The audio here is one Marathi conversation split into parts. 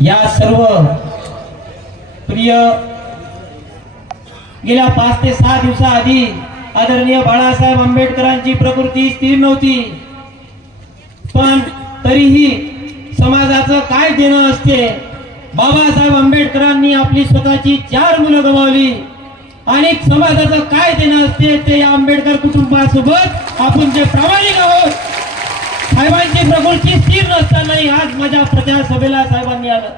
या सर्व प्रिय गेल्या पाच ते सहा दिवसाआधी आदरणीय बाळासाहेब आंबेडकरांची प्रकृती स्थिर नव्हती. पण तरीही समाजाचं काय देणं असते बाबासाहेब आंबेडकरांनी आपली स्वतःची चार मुलं गमावली. आणि समाजाचं काय देणं असते ते या आंबेडकर कुटुंबासोबत आपण जे प्रामाणिक आहोत साहेबांची प्रकृती स्थिर नसतानाही आज माझ्या प्रचार सभेला साहेबांनी आलं.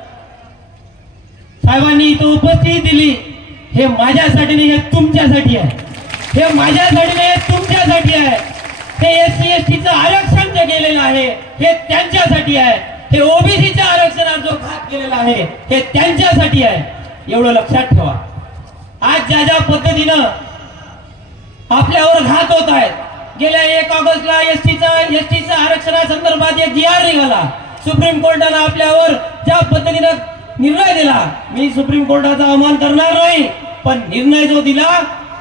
साहेबांनी इथं उपस्थिती दिली. हे माझ्यासाठी नाही हे तुमच्यासाठी आहे. हे माझ्यासाठी नाही हे तुमच्यासाठी आहे. हे एस सी एस टीचं आरक्षण जे गेलेलं आहे हे त्यांच्यासाठी आहे. हे ओबीसीच्या आरक्षणात जो घात केलेला आहे हे त्यांच्यासाठी आहे. एवढं लक्षात ठेवा. आज ज्या ज्या पद्धतीनं आपल्यावर घात होत आहेत गेल्या एक ऑगस्टला एस एसटीचा एस टीचा आरक्षणासंदर्भात एक जी आर निघाला. सुप्रीम कोर्टानं आपल्यावर ज्या पद्धतीनं निर्णय दिला मी सुप्रीम कोर्टाचा अवमान करणार नाही पण निर्णय जो दिला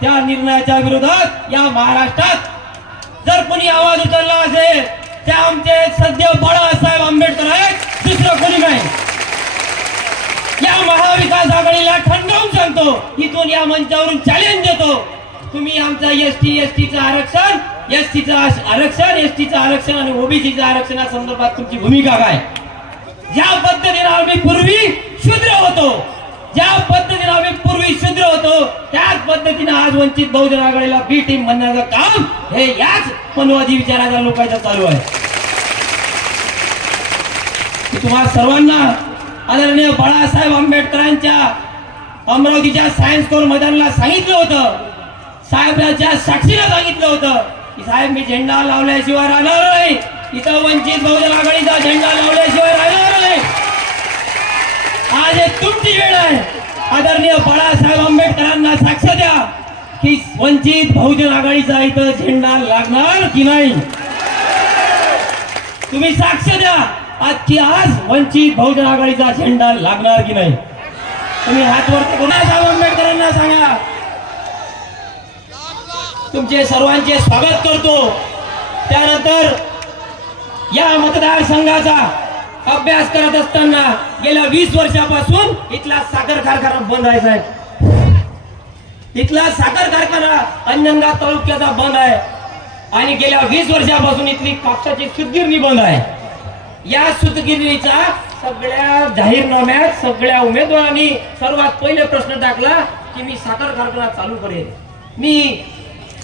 त्या निर्णयाच्या विरोधात या महाराष्ट्रात जर कोणी आवाज उचलला असेल त्या आमचे सध्या बाळासाहेब आंबेडकर आहेत दुसरं कोणी नाही. या महाविकास आघाडीला ठणकावून सांगतो इथून या मंचावरून चॅलेंज देतो. तुम्ही आमचा एस टी एस टीचं आरक्षण एस टीचं आरक्षण एस टीचं आरक्षण आणि ओबीसीच्या आरक्षणा संदर्भात तुमची भूमिका काय? ज्या पद्धतीने आम्ही पूर्वी शूद्र होतो ज्या पद्धतीने आम्ही पूर्वी शूद्र होतो त्याच पद्धतीने आज वंचित बहुजन आघाडीला बी टीम म्हणण्याचं काम हे याच मनवादी विचाराच्या लोकांचं चालू आहे. तुम्हाला सर्वांना आदरणीय बाळासाहेब आंबेडकरांच्या अमरावतीच्या सायन्स कोर मैदानाला सांगितलं होतं साहेबांच्या साक्षीला सांगितलं होतं की साहेब मी झेंडा लावल्याशिवाय राहणार नाही. इथं वंचित बहुजन आघाडीचा झेंडा लावल्याशिवाय राहणार नाही. आज एक तुमची वेळ आहे. आदरणीय बाळासाहेब आंबेडकरांना साक्ष द्या की वंचित बहुजन आघाडीचा इथं झेंडा लागणार की नाही. तुम्ही साक्ष द्या आज की आज वंचित बहुजन आघाडीचा झेंडा लागणार की नाही. तुम्ही हात वरती करून आंबेडकरांना सांगा. तुमचे सर्वांचे स्वागत करतो. त्यानंतर या मतदारसंघाचा अभ्यास करत असताना गेल्या वीस वर्षापासून इथला साखर कारखाना बंद आहे साहेब. इथला साखर कारखाना अंजनगाव तालुक्याचा बंद आहे. आणि गेल्या वीस वर्षापासून इथली कापसाची सुतगिरणी बंद आहे. या सुतगिरणीचा सगळ्या जाहीरनाम्यात सगळ्या उमेदवारांनी सर्वात पहिले प्रश्न टाकला की मी साखर कारखाना चालू करेन. मी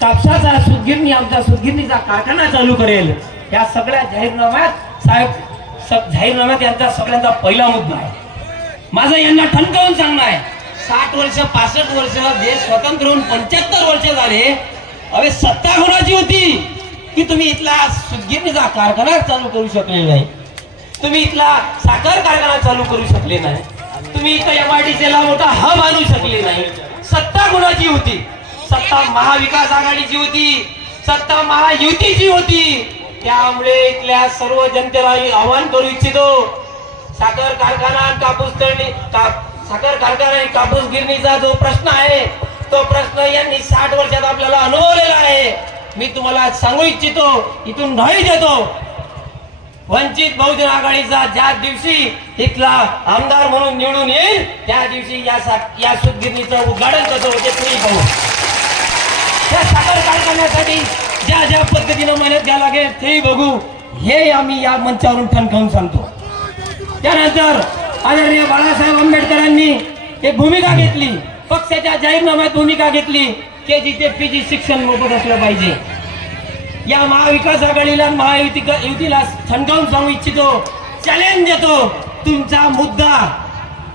कापसाचा सुदगिरणी आमचा सुदगिरणीचा कारखाना चालू करेल. या सगळ्या जाहीरनाम्यात साहेब जाहीरनाम्यात यांचा सगळ्यांचा पहिला मुद्दा आहे. माझं यांना ठणकावून सांगणं आहे. साठ वर्ष पासष्ट वर्ष देश स्वतंत्र होऊन पंच्याहत्तर वर्ष झाले. अरे सत्ता कोणाची होती? की तुम्ही इथला सुदगिरणीचा कारखाना चालू करू शकले नाही. तुम्ही इथला साखर कारखाना चालू करू शकले नाही. तुम्ही इथं एमआयडीसीला मोठा हब आणू शकले नाही. सत्ता कोणाची होती? सत्ता महाविकास आघाडीची होती. सत्ता महायुतीची होती. त्यामुळे इथल्या सर्व जनतेला आव्हान आवाहन करू इच्छितो. साखर कारखाना कापूस तळणी का- साखर कारखाना कापूस गिरणीचा जो प्रश्न आहे तो प्रश्न यांनी साठ वर्षात आपल्याला अनुभवलेला आहे. मी तुम्हाला सांगू इच्छितो इथून नाही देतो. वंचित बहुजन आघाडीचा ज्या दिवशी इथला आमदार म्हणून निवडून येईल त्या दिवशी या सा- या सुतगिरणीचं उद्घाटन करतो. ते तुम्ही पाहू. त्या साखर कारखान्यासाठी ज्या ज्या पद्धतीनं मेहनत घ्या लागेल तेही बघू. हे आम्ही या मंचावरून ठणकावून सांगतो. त्यानंतर आदरणीय बाळासाहेब आंबेडकरांनी एक भूमिका घेतली. पक्षाच्या जाहीरनाम्यात भूमिका घेतली. की जिथे पीजी शिक्षण मोफत असलं पाहिजे. या महाविकास आघाडीला महायुती युतीला ठणकावून सांगू इच्छितो. चॅलेंज देतो. तुमचा मुद्दा.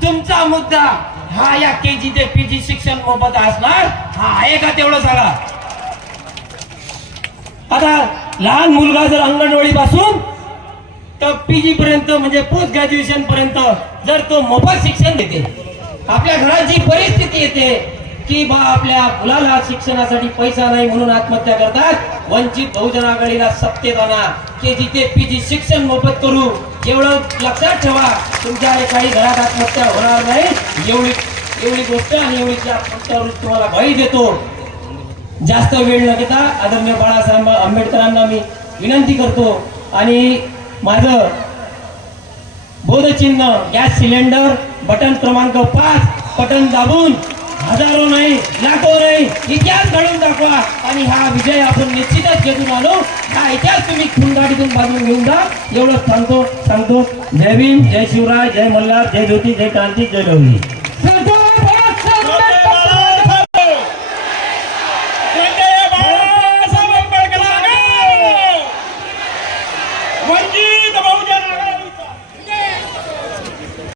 तुमचा मुद्दा. हा या के जी ते पीजी शिक्षण मोफत असणार? हा आहे का तेवढं सांगा. आता लहान मुलगा जर अंगणवाडी पासून तर पीजी पर्यंत म्हणजे पोस्ट ग्रॅज्युएशन पर्यंत जर तो मोफत शिक्षण देते आपल्या घराची परिस्थिती येते की बा आपल्या मुलाला शिक्षणासाठी पैसा नाही म्हणून आत्महत्या करतात वंचित बहुजन आघाडीला सत्तेत आणा के जिथे पीजी शिक्षण मोफत करू. एवढं लक्षात ठेवा तुमच्या काही घरात आत्महत्या होणार नाही. एवढी एवढी गोष्ट आणि एवढी त्या तुम्हाला भय देतो. जास्त वेळ न घेता आदरणीय बाळासाहेब आंबेडकरांना मी विनंती करतो. आणि माझं बोधचिन्ह गॅस सिलेंडर बटन क्रमांक पाच बटन दाबून हजारो नाही लाखो नाही इतिहास घडवून दाखवा. आणि हा विजय आपण निश्चितच घेऊन आलो. हा इतिहास तुम्ही खुंडाडीतून बाजून घेऊन जा. एवढं सांगतो सांगतो. जय भीम जय शिवराय जय मल्हार जय ज्योती जय क्रांती जय लवली